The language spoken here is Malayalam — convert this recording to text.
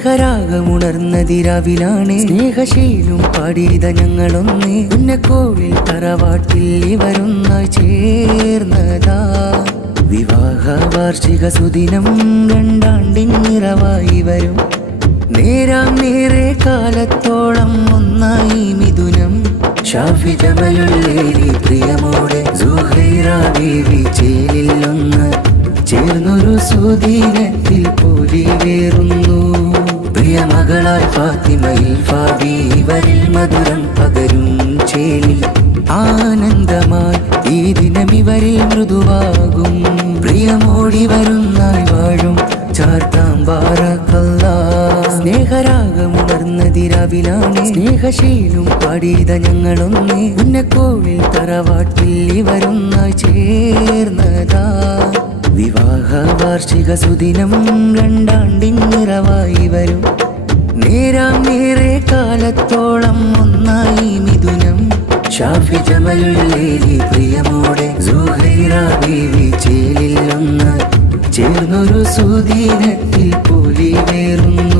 സ്നേഹരാഗമുണർന്നതിരാവിലാണ് സ്നേഹശീലും പാടിയത ഞങ്ങളൊന്ന് പുന്നക്കോവിൽ തറവാട്ടിൽ ഇവരൊന്നായി ചേർന്നതാ. വിവാഹ വാർഷിക സുദിനം രണ്ടാണ്ടിൻ നിറവായി വരും നേരാം നേരെ കാലത്തോളം ഒന്നായി മിഥുനം. ഷാഫി ജമലുള്ളേരി പ്രിയമോടെ സുഹൈറ ബീവി ചേലിൽ ഒന്ന് ചേർന്നൊരു സുദിനത്തിൽ പോലി വേറുന്നു. പ്രിയമകളാൽ ഫാത്തിമയിൽ ഫാബി ഇവരിൽ മധുരം പകരും ചേലിൽ ആനന്ദമായി ഈ ദിനം ഇവരിൽ മൃദുവാകും. പ്രിയമോടി വരുന്നായി വാഴും ചാർത്താം ബാറക്കല്ലാ. സ്നേഹരാഗമുണർന്നതിരാവിലാണ് സ്നേഹശീലും പാടിയത ഞങ്ങളൊന്ന് പുന്നക്കോവിൽ തറവാട്ടിൽ ഇവരൊന്നായി ചേർന്നതാ. വിവാഹ വാർഷിക സുദിനം രണ്ടാണ്ടിൻ നിറവായി വരും നേരാം നേരെ കാലത്തോളം ഒന്നായി മിഥുനം. ഷാഫി ജമലുള്ളേരി പ്രിയമോടെ സുഹൈറ ബീവി ചേലിൽ ഒന്ന് ചേർന്നൊരു സുദിനത്തിൽ പോലി വേറുന്നു.